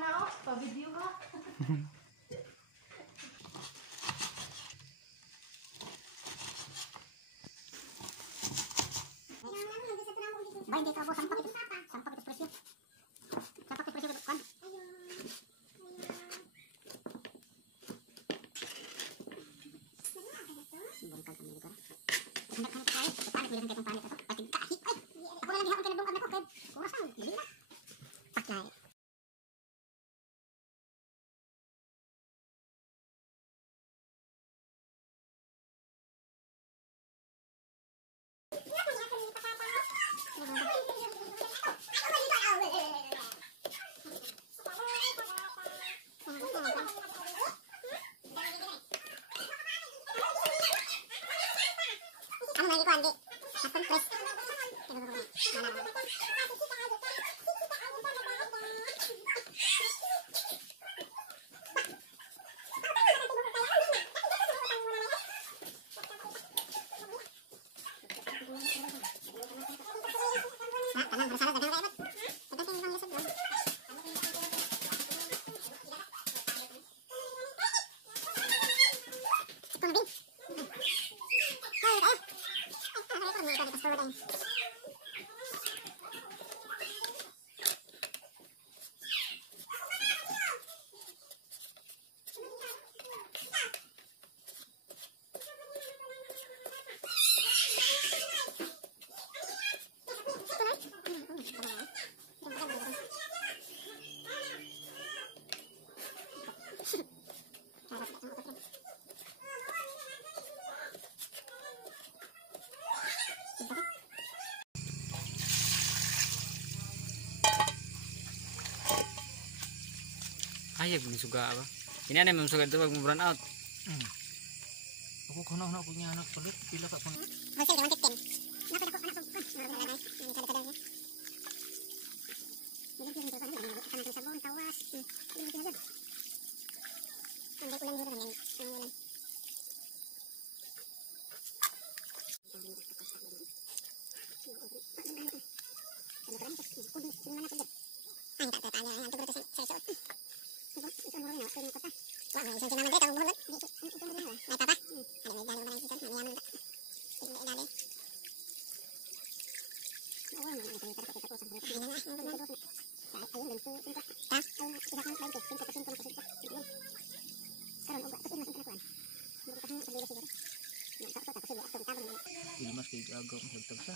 na oh, pa-video ka. Baik dito ako sampak itu presyo. Sampak itu presyo kan. Bongkar kami juga. Hendak kan panik bilang kayak panik atau pating kaki. Aku lagi hapon kena dongkar aku kan. Kurang beli lah. Pakai. Lagi ko andi. Akong press. Ayah bunyi suka apa? Ini aneh memang suka itu waktu run out. Aku kono anak punya anak pelit bila kak pun. Masih jangan titin. Kenapa aku anak aku? Cadang-cadangnya. Ini dia untuk anak sabun tawas. Ini dia kan. Sampai ulang juga kan yang ulang. Ilmas kayak jago masih tersa.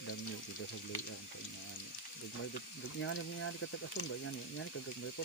Dami kita sebelah yang kayaknya gagmay kata kasun ba yan kagagmay po.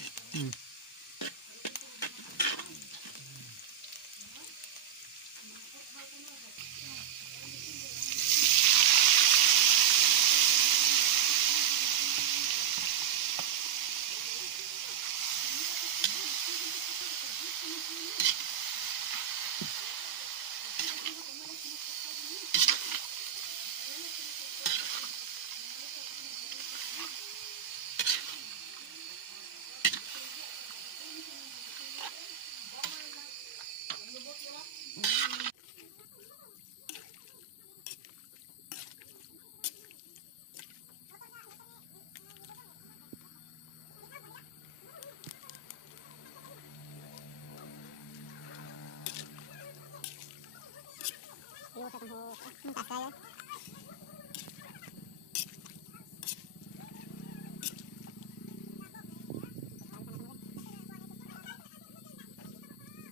Minta saya.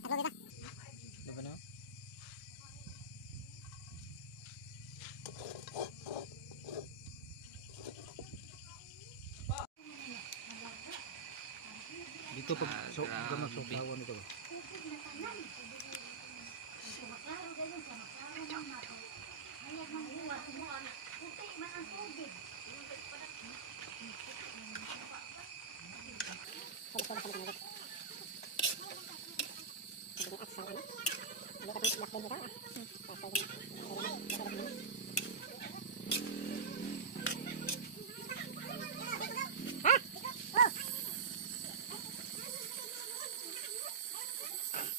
Taruh kita. Apa na? Dito pag so gamay so kawan ito.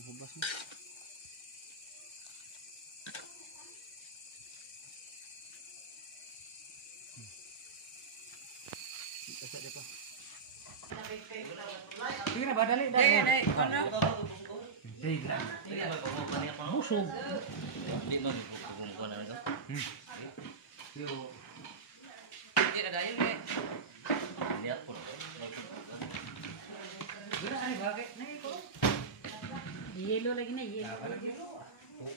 Hubas mo. Asa dia pa. Sige na ba dali dali. Busog. Di mo kung ano ito. Di ada yun eh. Lihat po. Guna ani bagay na iko. Yellow lagi na, yellow. Oo.